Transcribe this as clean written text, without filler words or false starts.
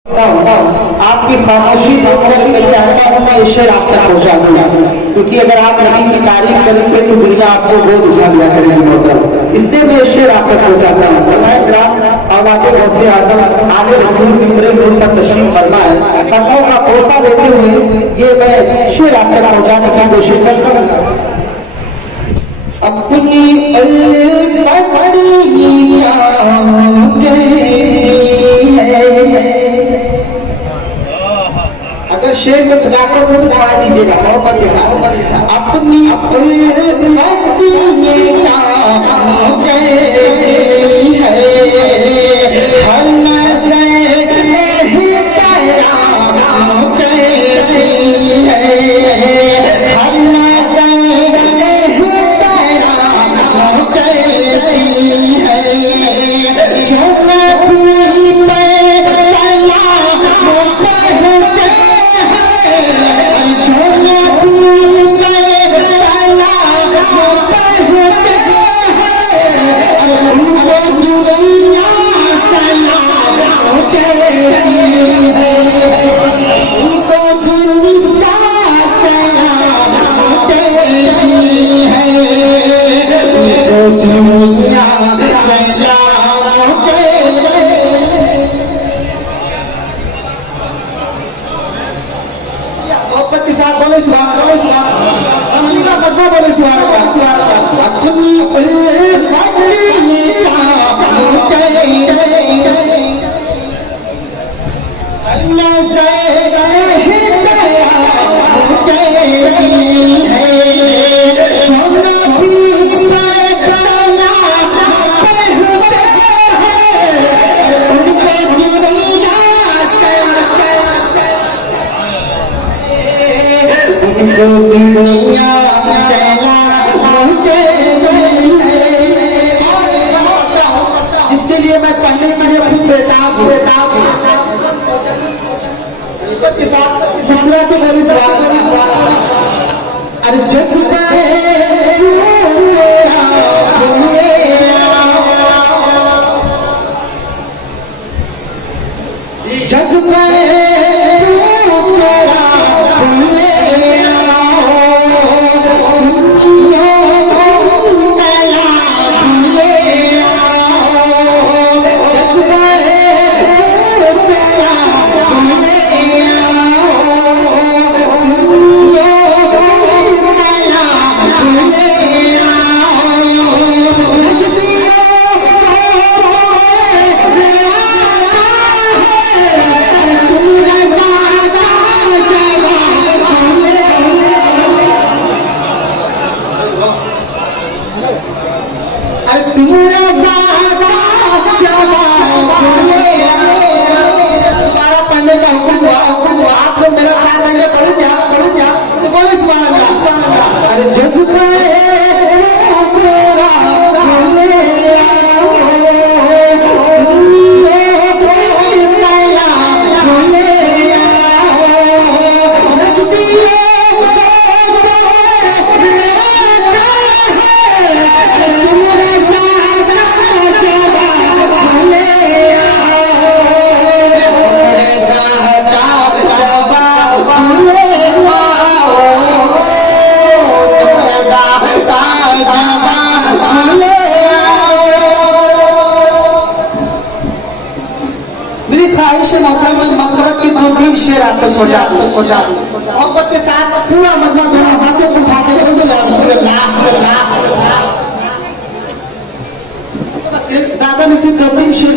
आपकी खामोशी देखकर मैं चाहता हूँ मैं इसे आप तक पहुँचा दूंगा, क्योंकि अगर आप नबी की तारीफ करेंगे तो दुनिया आपको बोझ उठा लिया करेगी मोहतरम। इसलिए मैं इसे आप तक पहुँचाता हूँ। मैं ग्राम आवाज़ गौसे आजम आले रसूल मिंबरे नूर पर तशरीफ फरमाए, कदमों का बोसा देते हुए ये मैं शेर आप तक पहुँचाने की कोशिश करता हूँ। अपनी अगर शेर में सजाकर तो दिखा दीजिएगा मोहब्बत के साथ। अपनी मोहब्बत के साथ बोले जिसके लिए मैं पढ़ने के लिए खुद बेताब के साथ मुस्कुरा के बोली अरे जज्बा शेर आप तक पहुंचा मोहब्बत के साथ पूरा मजमा दोनों हाथों को उठा के दादा ने सिर्फ 2-3 शेर